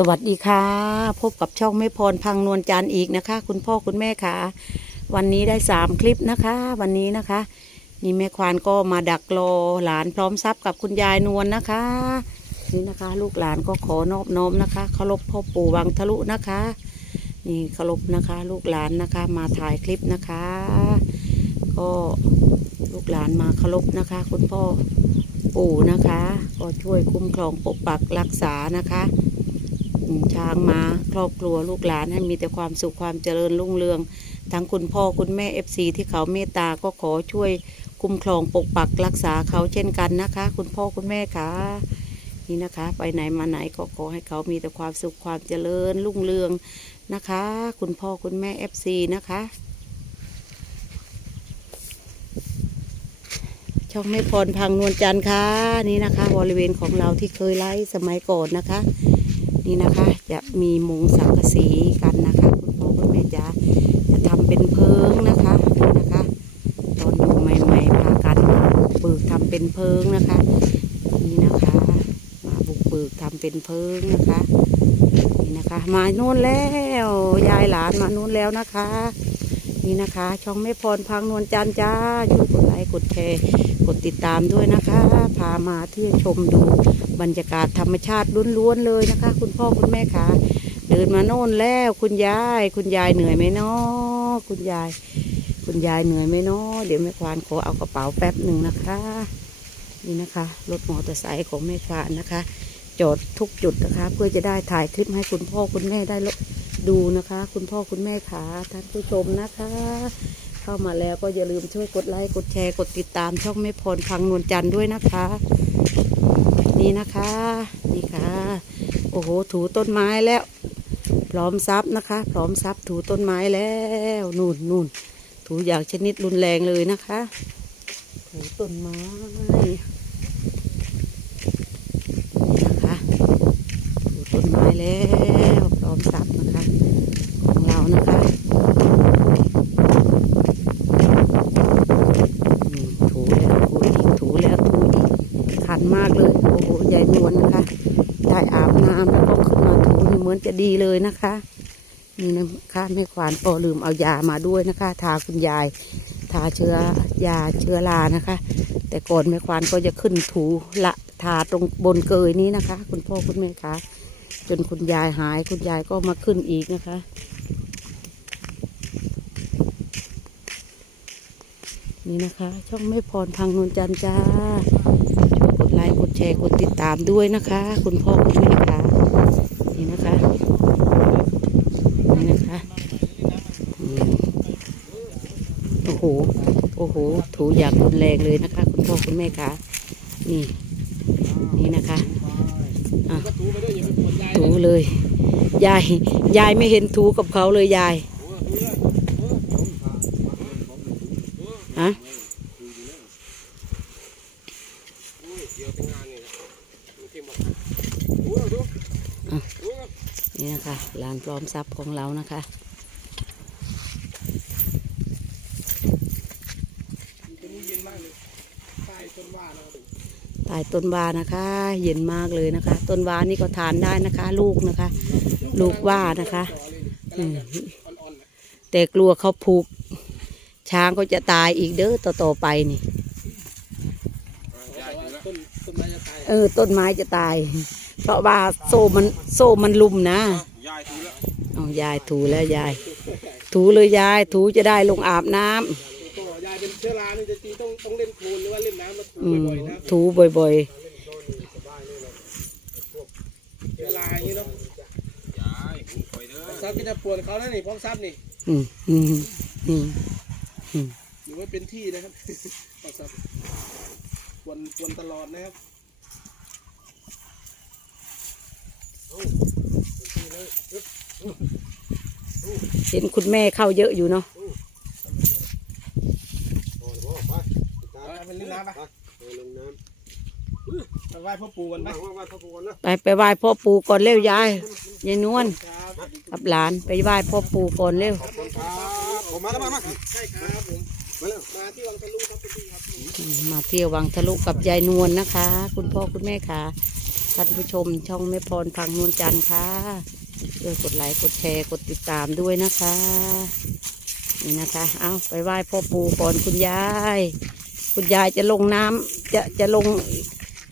สวัสดีค่ะ พบกับช่องแม่พรพังนวลจันทร์อีกนะคะ คุณพ่อคุณแม่ค่ะ วันนี้ได้สามคลิปนะคะ วันนี้นะคะนี่แม่ควานก็มาดักรอหลานพร้อมทรัพย์กับคุณยายนวลนะคะ นี่นะคะ ลูกหลานก็ขอนอบน้อมนะคะเคารพพ่อปู่วังทะลุนะคะ นี่เคารพนะคะ ลูกหลานนะคะมาถ่ายคลิปนะคะ ก็ลูกหลานมาเคารพนะคะ คุณพ่อปู่นะคะ ก็ช่วยคุ้มครองปกปักรักษานะคะ ช้างมาครอบครัวลูกหลานให้มีแต่ความสุขความเจริญรุ่งเรือง ทั้งคุณพ่อคุณแม่เอฟซีที่เขาเมตตาก็ขอช่วยคุ้มครองปกปักรักษาเขาเช่นกันนะคะ คุณพ่อคุณแม่ค่ะนี่นะคะ ไปไหนมาไหนก็ขอให้เขามีแต่ความสุขความเจริญรุ่งเรืองนะคะ คุณพ่อคุณแม่เอฟซีนะคะ ช่องแม่พรพังนวลจันทร์ค่ะนี่นะคะ บริเวณของเราที่เคยไลฟ์สมัยก่อนนะคะ นี่นะคะ จะมีมุงสังกะสีกันนะคะคุณพ่อคุณแม่จ๋าจะทำเป็นเพิงนะคะนี่นะคะ ตอนอยู่ใหม่ๆพากันมาบุกเบิกทำเป็นเพิงนะคะ นี่นะคะมาบุกเบิกทำเป็นเพิงนะคะนี่นะคะมาโน่นแล้วยายหลานมาโน่นแล้วนะคะ นี่นะคะ ช่องแม่พรพังนวลจันจ้าช่วยกดไลค์กดแชร์กดติดตามด้วยนะคะ พามาเที่ยวชมดู บรรยากาศธรรมชาติล้วนๆเลยนะคะ คุณพ่อคุณแม่ค่ะเดินมาโน่นแล้วคุณยาย คุณยายเหนื่อยไหมเนาะคุณยาย คุณยายเหนื่อยไหมเนาะเดี๋ยวแม่ควานขอเอากระเป๋าแป๊บหนึ่งนะคะ นี่นะคะรถมอเตอร์ไซค์ของแม่ควานนะคะจอดทุกจุดนะคะ เพื่อจะได้ถ่ายคลิปให้คุณพ่อคุณแม่ได้ดูนะคะ คุณพ่อคุณแม่ขาท่านผู้ชมนะคะ เข้ามาแล้วก็อย่าลืมช่วยกดไลค์กดแชร์กดติดตามช่องแม่พรพังนวลจันทร์ด้วยนะคะ นี่นะคะ นี่ค่ะ โอ้โห ถูต้นไม้แล้ว พร้อมซับนะคะ พร้อมซับถูต้นไม้แล้ว นู่นนู่นถูอย่างชนิดรุนแรงเลยนะคะ ถูต้นไม้นี่นะคะถูต้นไม้แล้ว พร้อมซับนะคะ ของเรานะคะนี่ถูแล้วถูอีกถูแล้วถูอีก คันมากเลย โอ้โหยายนวลนะคะ ได้อาบน้ำแล้วก็ขึ้น เหมือนจะดีเลยนะคะนี่นะคะแม่ขวานก็ลืมเอายามาด้วยนะคะ ทาคุณยาย ทาเชื้อยาเชื้อรานะคะ แต่ก่อนแม่ควานก็จะขึ้นถูละทาตรงบนเกยนี้นะคะ คุณพ่อคุณแม่คะจนคุณยายหายคุณยายก็มาขึ้นอีกนะคะ นี่นะคะ ช่องไม่พรพังนวลจันทร์จ้ากดไลค์กดแชร์กดติดตามด้วยนะคะ คุณพ่อคุณแม่ค่ะ นี่นะคะนี่นะคะโอ้โหโอ้โหถูอย่างรุนแรงเลยนะคะ คุณพ่อคุณแม่คะนี่ นี่นะคะอะถูเลยยายยายไม่เห็นถูกับเขาเลยยายฮะ นี่นะคะลานพร้อมทรัพย์ของเรานะคะใต้ต้นวานะคะ เย็นมากเลยนะคะ ต้นวานี่ก็ทานได้นะคะ ลูกนะคะ ลูกว่านะคะอืมแต่กลัวเขาผูก ช้างก็จะตายอีกเด้อต่อต่อๆไปนี่เออต้นไม้จะตาย เพราะว่าโซ่มันโซ่มันลุมนะยายถูแล้วเอายายถูแล้วยาย ถูเลยยายถูจะได้ลงอาบน้ำตัวยายเป็นเชื้อรานี่จะตีต้องต้องเล่นโคลนหรือว่าเล่นน้ำมาถูอืมบ่อยๆนะถูบ่อยเชื้อราอย่างนี้เนาะยายผมคอยเด้อซับก็จะปวดเขาแล้วนี่พร้อมซับนี่ๆอืมอืมอืมอยู่ไว้เป็นที่นะครับพร้อมซับปวนปวนตลอดนะครับ เห็นคุณแม่เข้าเยอะอยู่เนาะไปไปไหว้พ่อปู่กันไปไปไปไหว้พ่อปู่ก่อนเร็วยายยายนวลกับหลานไปไหว้พ่อปู่ก่อนเร็วผมมาแล้วมาใช่ครับผมมาที่วังทะลุครับพี่ครับมาเที่ยววังทะลุกับยายนวลนะคะ คุณพ่อคุณแม่ค่ะท่านผู้ชมช่องแม่พรพังนวลจันทร์ค่ะ ช่วยกดไลค์กดแชร์กดติดตามด้วยนะคะ นี่นะคะ เอาไปไหว้พ่อปู่ก่อนคุณยาย คุณยายจะลงน้ำจะจะลง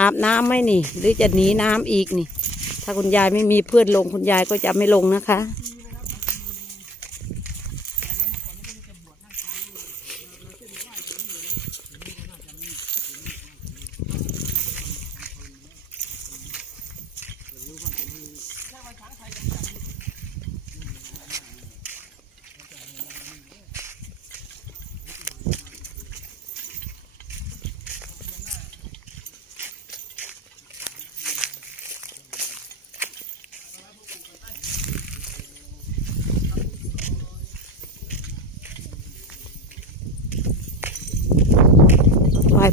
อาบน้ำไหมนี่ หรือจะหนีน้ำอีกนี่ ถ้าคุณยายไม่มีเพื่อนลงคุณยายก็จะไม่ลงนะคะ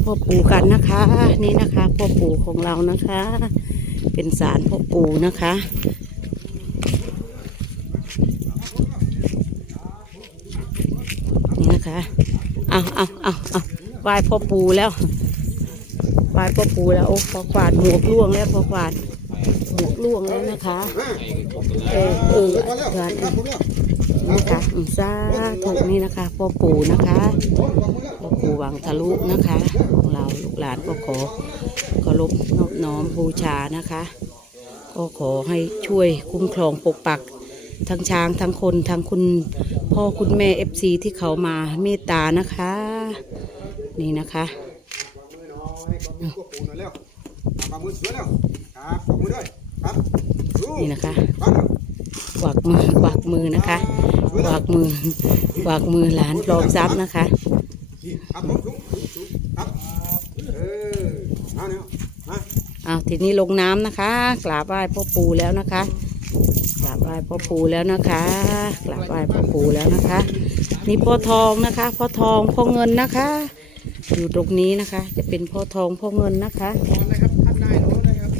พ่อปู่กันนะคะ นี่นะคะพ่อปู่ของเรานะคะ เป็นสารพ่อปู่นะคะ นี่นะคะเอาเอาเอาเอาไหว้พ่อปู่แล้วไหว้พ่อปู่แล้วโอ้พอขวานหมวกล่วงแล้วพอขวานหมวกล่วงแล้วนะคะ เออเออขวานนะคะอืมสาธุนี่นะคะพ่อปู่นะคะพ่อปู่ วังทะลุนะคะเราลูกหลานก็ขอเคารพนอบน้อมบูชานะคะ ก็ขอให้ช่วยคุ้มครองปกปักทั้งช้างทั้งคนทั้งคุณพ่อคุณแม่เอฟซีที่เขามาเมตตานะคะ นี่นะคะก็ปูหน่อยเร็วมามือสวยเร็วครับขอบมือด้วยครับนี่นะคะกวักมือกวักมือนะคะกวักมือกวักมือหลานปลอมทรัพย์นะคะ ครับผมสูงสูงครับเออเอาเนี่ยมาเอาทีนี้ลงน้ำนะคะ กราบไหว้พ่อปู่แล้วนะคะ กราบไหว้พ่อปู่แล้วนะคะ กราบไหว้พ่อปู่แล้วนะคะนี่พ่อทองนะคะพ่อทองพ่อเงินนะคะ อยู่ตรงนี้นะคะ จะเป็นพ่อทองพ่อเงินนะคะ นอนนะครับท่านได้นอนนะครับ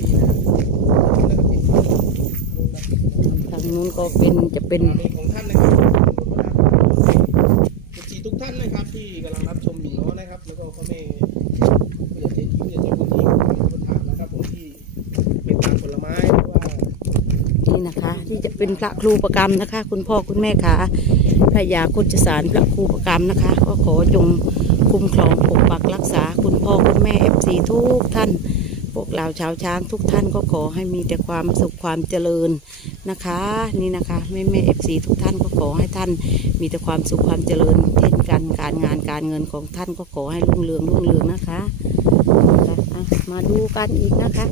ทางนู้นก็เป็นจะเป็น นี่ของท่านนะครับสีทุกท่านนะครับที่กำลังรับชมอยู่เนาะนะครับ แล้วก็พ่อแม่ผู้ใหญ่ใจดีผู้ใหญ่ใจบุญที่คนถามนะครับผมที่เป็นทางผลไม้เพราะว่า นี่นะคะ ที่จะเป็นพระครูประกรรมนะคะ คุณพ่อคุณแม่ขาพระยาคุจสารพระครูประกรรมนะคะ ก็ขอจงคุ้มครองปกปักรักษาคุณพ่อคุณแม่เอฟซีทุกท่านพวกเราชาวช้างทุกท่านก็ขอให้มีแต่ความสุขความเจริญนะคะ นี่นะคะแม่แม่เอฟซีทุกท่านก็ขอให้ท่าน มีแต่ความสุขความเจริญเช่นกันการงานการเงินของท่านก็ขอให้รุ่งเรืองรุ่งเรืองนะคะนะคะอะมาดูกันอีกนะคะ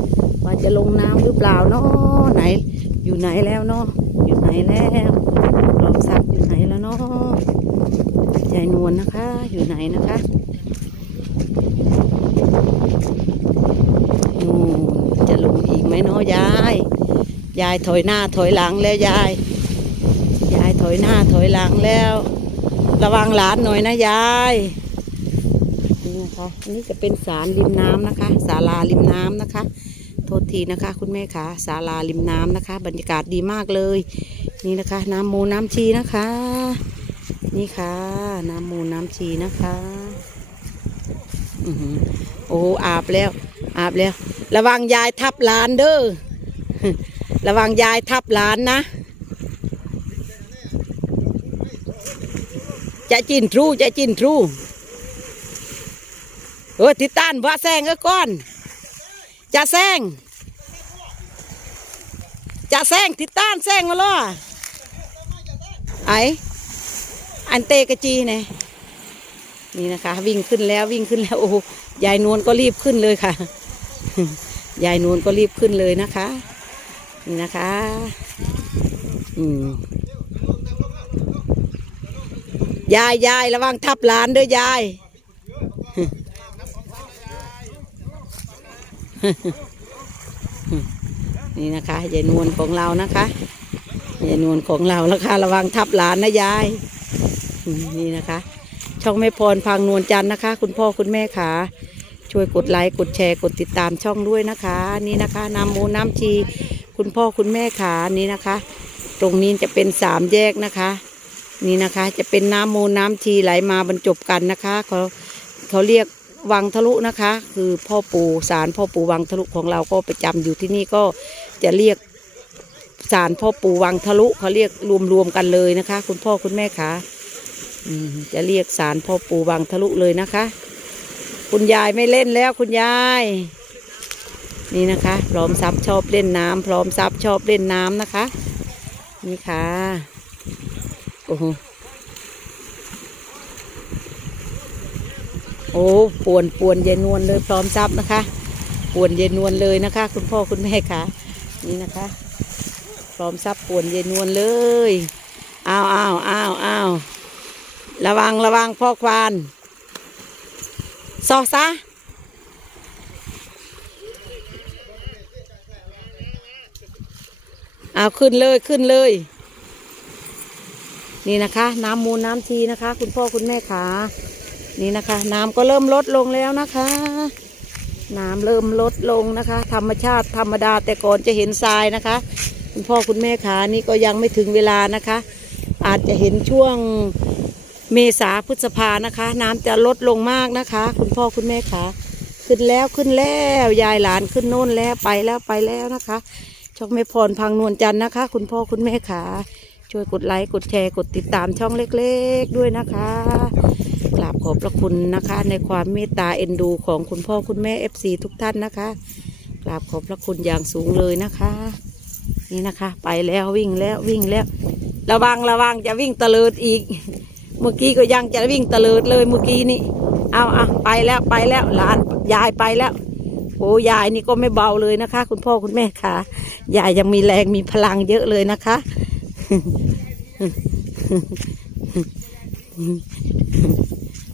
ว่าจะลงน้ำหรือเปล่าเนาะไหน อยู่ไหนแล้วเนาะอยู่ไหนแล้วลอมซับอยู่ไหนแล้วเนาะยายนวลนะคะ อยู่ไหนนะคะนู่นจะลงอีกไหมเนาะยาย ยายถอยหน้าถอยหลังแล้วยาย ยายถอยหน้าถอยหลังแล้ว ระวังหลานหน่อยนะยายนี่นะคะนนี้จะเป็นศาลริมน้ำนะคะ ศาลาริมน้ำนะคะ โทษทีนะคะ คุณแม่คะศาลาริมน้ำนะคะ บรรยากาศดีมากเลย นี่นะคะ น้ำมูน้ำชีนะคะ นี่ค่ะ น้ำมูน้ำชีนะคะอือโอ้อาบแล้ว อาบแล้ว ระวังยายทับลานเด้อระวังยายทับลานนะจะจินทรูจะจินทรูเออทิดต้านว่าแซงเออก้อน จะแซงจะแซงทิต้านแซงมาล่อไออันเตกจีเนี่ยนี่นะคะ วิ่งขึ้นแล้ววิ่งขึ้นแล้วโอ้ยายนวลก็รีบขึ้นเลยค่ะ ยายนวลก็รีบขึ้นเลยนะคะ นี่นะคะ อืมยายยายระวังทับหลานเด้วยยาย นี่นะคะยายนวลของเรานะคะยายนวลของเราแล้วค่ะระวังทับหลานนะยาย นี่นะคะ ช่องแม่พรพังนวลจันนะคะ คุณพ่อคุณแม่ขาช่วยกดไลค์กดแชร์กดติดตามช่องด้วยนะคะ นี่นะคะน้ำมูน้ำชี คุณพ่อคุณแม่ขานี่นะคะ ตรงนี้จะเป็นสามแยกนะคะ นี่นะคะจะเป็นน้ำมูน้ำชีไหลมาบรรจบกันนะคะเขาเขาเรียก วังทะลุนะคะ คือพ่อปู่ศาลพ่อปู่วังทะลุของเราก็ประจำอยู่ที่นี่ก็จะเรียกศาลพ่อปู่วังทะลุเขาเรียกรวมๆกันเลยนะคะ คุณพ่อคุณแม่คะจะเรียกศาลพ่อปู่วังทะลุเลยนะคะ คุณยายไม่เล่นแล้วคุณยาย นี่นะคะ พร้อมซับชอบเล่นน้ำพร้อมซับชอบเล่นน้ำนะคะ นี่ค่ะโอ้โห โอ้ป่วนป่วนเยนวลเลยพร้อมซับนะคะป่วนเยนวลเลยนะคะ คุณพ่อคุณแม่ค่ะ นี่นะคะ พร้อมซับป่วนเยนวลเลยอ้าวอ้าวอ้าวอ้าวระวังระวังพ่อควานซอซะเอาขึ้นเลยขึ้นเลย นี่นะคะ น้ำมูลน้ำทีนะคะ คุณพ่อคุณแม่ขา นี่นะคะ น้ำก็เริ่มลดลงแล้วนะคะ น้ำเริ่มลดลงนะคะ ธรรมชาติธรรมดาแต่ก่อนจะเห็นทรายนะคะ คุณพ่อคุณแม่ขานี่ก็ยังไม่ถึงเวลานะคะ อาจจะเห็นช่วงเมษาพฤษภานะคะ น้ำจะลดลงมากนะคะ คุณพ่อคุณแม่ขาขึ้นแล้วขึ้นแล้วยายหลานขึ้นโน่นแล้วไปแล้วไปแล้วนะคะช่องแม่พรพังนวลจันทร์นะคะ คุณพ่อคุณแม่ขาช่วยกดไลค์กดแชร์กดติดตามช่องเล็ก ๆ ด้วยนะคะ ราบขอบพระคุณนะคะ ในความเมตตาเอ็นดูของคุณพ่อคุณแม่เอฟซีทุกท่านนะคะ กราบขอบพระคุณอย่างสูงเลยนะคะ นี่นะคะ ไปแล้ววิ่งแล้ววิ่งแล้ว ระวังระวังจะวิ่งเตลิดอีก เมื่อกี้ก็ยังจะวิ่งเตลิดเลยเมื่อกี้นี่เอาเอาไปแล้วไปแล้วหลานยายไปแล้วโอ้ยายนี่ก็ไม่เบาเลยนะคะ คุณพ่อคุณแม่ค่ะยายยังมีแรงมีพลังเยอะเลยนะคะ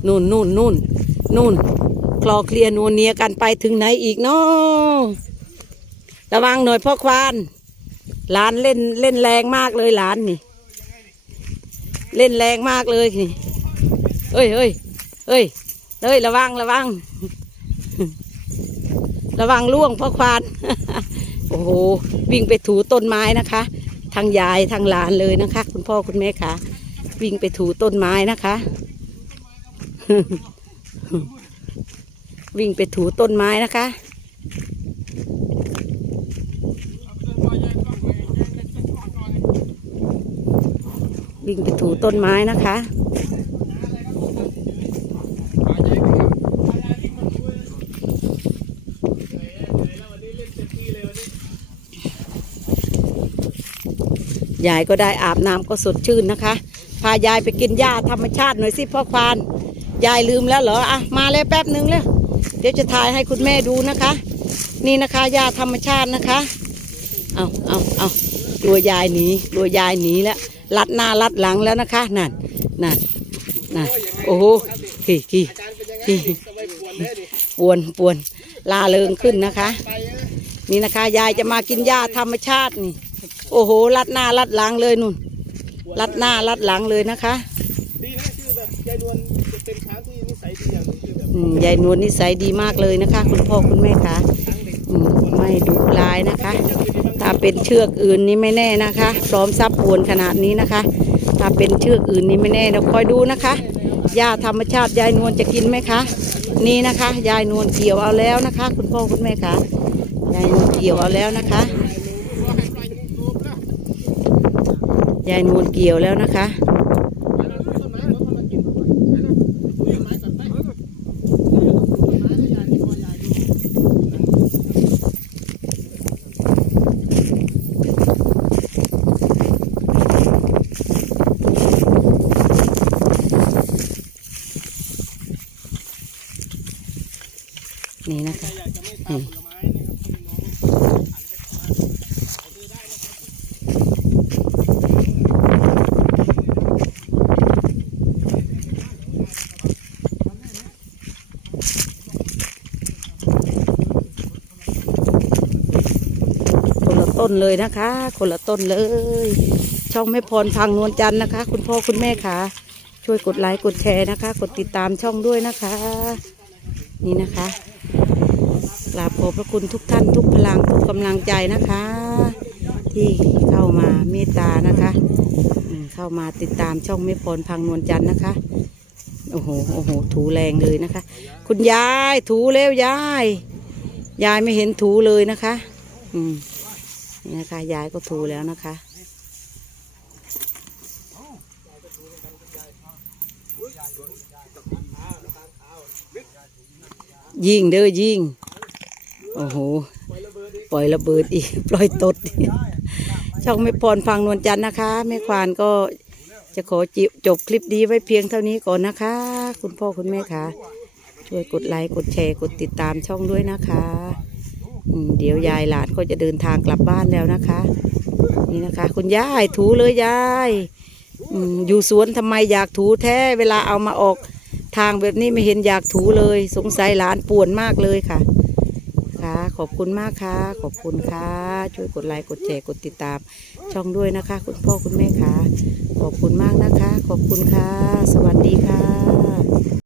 นู่นนู่นนู่นนู่นคลอเคลียนัวเนียกันไปถึงไหนอีกเนาะระวังหน่อยพ่อควานหลานเล่นเล่นแรงมากเลยหลานนี่ เล่นแรงมากเลยนี่เฮ้ยเฮ้ยเฮ้ยเฮ้ยระวังระวัง ระวังล่วงพ่อควานโอ้โหวิ่งไปถูต้นไม้นะคะ ทางยายทางหลานเลยนะคะ คุณพ่อคุณแม่คะวิ่งไปถูต้นไม้นะคะ วิ่งไปถูต้นไม้นะคะ วิ่งไปถูต้นไม้นะคะ ยายก็ได้อาบน้ำก็สดชื่นนะคะ พายายไปกินหญ้าธรรมชาติหน่อยสิพ่อควาน ยายลืมแล้วเหรออะมาเลยแป๊บหนึ่งเลยเดี๋ยวจะถ่ายให้คุณแม่ดูนะคะ นี่นะคะหญ้าธรรมชาตินะคะเอาเอาเอาตัวยายหนีตัวยายหนีแล้วลัดหน้าลัดหลังแล้วนะคะนั่นนั่นนั่นโอ้โหขี่ขี่อาจารย์เป็นยังไงทำไมปวดปวนปวนลาเริงขึ้นนะคะ นี่นะคะ ยายจะมากินหญ้าธรรมชาตินี่ โอ้โหลัดหน้าลัดหลังเลยนุ่นลัดหน้าลัดหลังเลยนะคะคือแบบยายนวลจะเป็นช้างที่นิสัยดีอ ยายนวลนิสัยดีมากเลยนะคะ คุณพ่อคุณแม่คะไม่ดุร้ายนะคะ ถ้าเป็นเชือกอื่นนี่ไม่แน่นะคะ พร้อมซับปวนขนาดนี้นะคะ ถ้าเป็นเชือกอื่นนี่ไม่แน่เราคอยดูนะคะหญ้าธรรมชาติยายนวลจะกินไหมคะ นี่นะคะ ยายนวลเกี่ยวเอาแล้วนะคะ คุณพ่อคุณแม่คะยายนวลเกี่ยวเอาแล้วนะคะยายนวลเกี่ยวแล้วนะคะ นี่นะคะ อยากจะไม่ตามผลไม้นะครับให้น้อง คนละ ต้นเลยนะคะ คนละต้นเลย ช่องแม่พรพังนวลจันทร์นะคะ คุณพ่อคุณแม่ค่ะ ช่วยกดไลค์กดแชร์นะคะ กดติดตามช่องด้วยนะคะ นี่นะคะกราบขอบพระคุณทุกท่านทุกพลังทุกกำลังใจนะคะ ที่เข้ามาเมตตานะคะเข้ามาติดตามช่องแม่พรพังนวลจันทร์นะคะโโอ้โหโอ้โหถูแรงเลยนะคะ คุณยายถูแล้วยายยายไม่เห็นถูเลยนะคะ อืม นี่นะคะยายก็ถูแล้วนะคะยิงเด้อยิงโอ้โหปล่อยระเบิดอีก ปล่อยตดช่องไม่พรฟังนวลจันทร์นะคะแม่ควานก็จะขอจจบคลิปดีไว้เพียงเท่านี้ก่อนนะคะ คุณพ่อคุณแม่ค่ะช่วยกดไลค์กดแชร์กดติดตามช่องด้วยนะคะ เดี๋ยวยายหลานก็จะเดินทางกลับบ้านแล้วนะคะ นี่นะคะ คุณยายถูเลยยายอยู่สวนทำไมอยากถูแท้ เวลาเอามาออกทางแบบนี้ไม่เห็นอยากถูเลย สงสัยหลานป่วนมากเลยค่ะ ค่ะ ขอบคุณมากค่ะ ขอบคุณค่ะ ช่วยกดไลค์กดแชร์กดติดตาม ช่องด้วยนะคะ คุณพ่อคุณแม่ค่ะ ขอบคุณมากนะคะ ขอบคุณค่ะ สวัสดีค่ะ